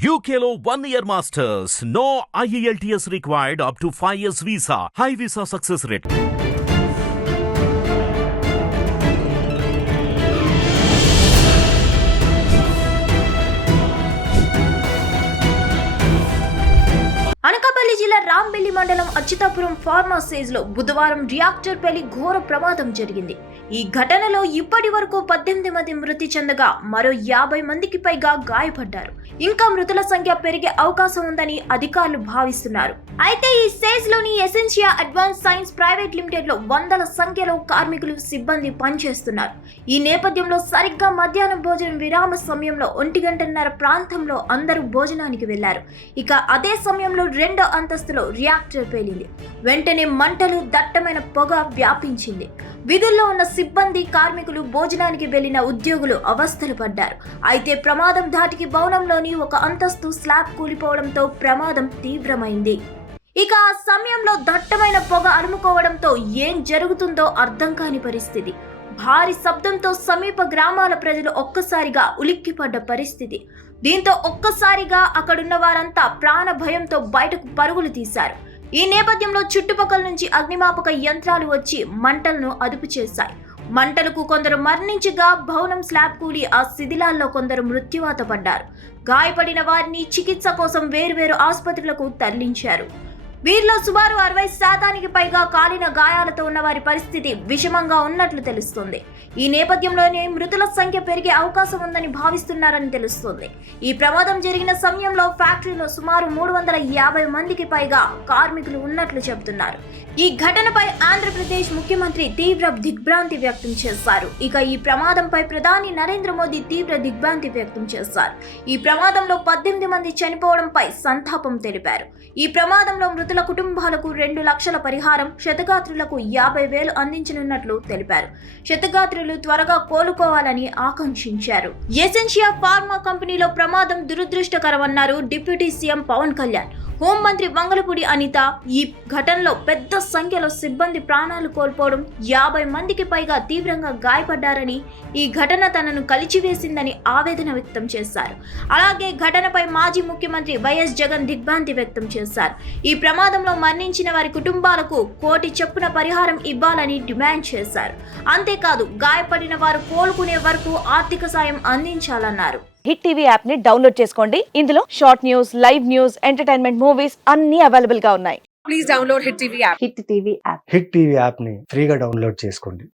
UKLO 1 year masters. No IELTS required up to 5 years visa. High visa success rate. Anakapalli జిల్లా రాంబెల్లి మండలం Atchutapuram pharmacies లో బుధవారం reactor పేలి ఘోర ప్రమాదం జరిగింది. ఈ ఘటనలో ఇప్పటి వరకు 18 మంది మృతి చెందగా మరో 50 మందికి పైగా గాయపడ్డారు. ఇంకా మృతుల సంఖ్య పెరిగే అవకాశం ఉందని అధికారులు భావిస్తున్నారు. అయితే ఈ సేజ్ లోని Essentia advance science private limited లో వందల సంఖ్యలో కార్మికులు సిబ్బంది పనిచేస్తున్నారు. ఈ నేపథ్యంలో సరిగ్గా మధ్యాహ్నం భోజనం విరామ సమయంలో 1:30 ప్రాంతంలో అందరూ భోజనానికి వెళ్లారు. ఇక అదే సమయంలో రెండో అంతస్తులో రియాక్టర్ పేలింది. వెంటనే మంటలు, దట్టమైన పొగ వ్యాపించింది. విధుల్లో ఉన్న సిబ్బంది, కార్మికులు, భోజనానికి వెళ్లిన ఉద్యోగులు అవస్థలు పడ్డారు. అయితే ప్రమాదం ధాటికి భవనంలోని ఒక అంతస్తు స్లాబ్ కూలిపోవడంతో ప్రమాదం తీవ్రమైంది. ఇక ఆ సమయంలో దట్టమైన పొగ అలుముకోవడంతో ఏం జరుగుతుందో అర్థం కాని పరిస్థితి. భారీ శబ్దంతో సమీప గ్రామాల ప్రజలు ఒక్కసారిగా ఉలిక్కిపడ్డ పరిస్థితి. దీంతో ఒక్కసారిగా అక్కడున్న వారంతా ప్రాణ భయంతో బయటకు పరుగులు తీశారు. ఈ నేపథ్యంలో చుట్టుపక్కల నుంచి అగ్నిమాపక యంత్రాలు వచ్చి మంటలను అదుపు చేశాయి. మంటలకు కొందరు మరణించగా భవనం స్లాబ్ కూలి ఆ శిథిలాల్లో కొందరు మృత్యువాత పడ్డారు. గాయపడిన వారిని చికిత్స కోసం వేర్వేరు ఆసుపత్రులకు తరలించారు. వీరిలో సుమారు 60% పైగా కాలిన గాయాలతో ఉన్న వారి పరిస్థితి విషమంగా ఉన్నట్లు తెలుస్తుంది. ఈ నేపథ్యంలోనే మృతుల సంఖ్య పెరిగే అవకాశం ఉందని భావిస్తున్నారని తెలుస్తుంది. ఈ ప్రమాదం జరిగిన సమయంలో ఫ్యాక్టరీలో సుమారు 350 మందికి పైగా కార్మికులు ఉన్నట్లు చెబుతున్నారు. ఈ ఘటనపై ఆంధ్రప్రదేశ్ ముఖ్యమంత్రి తీవ్ర దిగ్భ్రాంతి వ్యక్తం చేశారు. ఇక ఈ ప్రమాదంపై ప్రధాని నరేంద్ర మోదీ తీవ్ర దిగ్భ్రాంతి వ్యక్తం చేశారు. ఈ ప్రమాదంలో 18 మంది చనిపోవడంపై సంతాపం తెలిపారు. ఈ ప్రమాదంలో మృతుల కుటుంబాలకు 2 లక్షల పరిహారం, క్షతగాత్రులకు 50,000 అందించనున్నట్లు తెలిపారు. క్షతగాత్రులు త్వరగా కోలుకోవాలని ఆకాంక్షించారు. ఎసెన్షియా ఫార్మా కంపెనీలో ప్రమాదం దురదృష్టకరమన్నారు డిప్యూటీ సీఎం పవన్ కళ్యాణ్. హోంమంత్రి వంగలపూడి అనిత ఈ ఘటనలో పెద్ద సంఖ్యలో సిబ్బంది ప్రాణాలు కోల్పోవడం, 50 మందికి పైగా తీవ్రంగా గాయపడ్డారని, ఈ ఘటన తనను కలిచివేసిందని ఆవేదన వ్యక్తం చేశారు. అలాగే ఘటనపై మాజీ ముఖ్యమంత్రి వైఎస్ జగన్ దిగ్భ్రాంతి వ్యక్తం చేశారు. ఈ ప్రమాదంలో మరణించిన వారి కుటుంబాలకు 1 కోటి చొప్పున పరిహారం ఇవ్వాలని డిమాండ్ చేశారు. అంతేకాదు గాయపడిన వారు కోలుకునే వరకు ఆర్థిక సాయం అందించాలన్నారు. హిట్ టీవీ యాప్ ని డౌన్లోడ్ చేసుకోండి. ఇందులో short news, live news, entertainment movies అన్ని అవైలబుల్ గా ఉన్నాయి. Please download Hit TV app. Hit TV app. Hit TV app ని ఫ్రీగా డౌన్లోడ్ చేసుకోండి.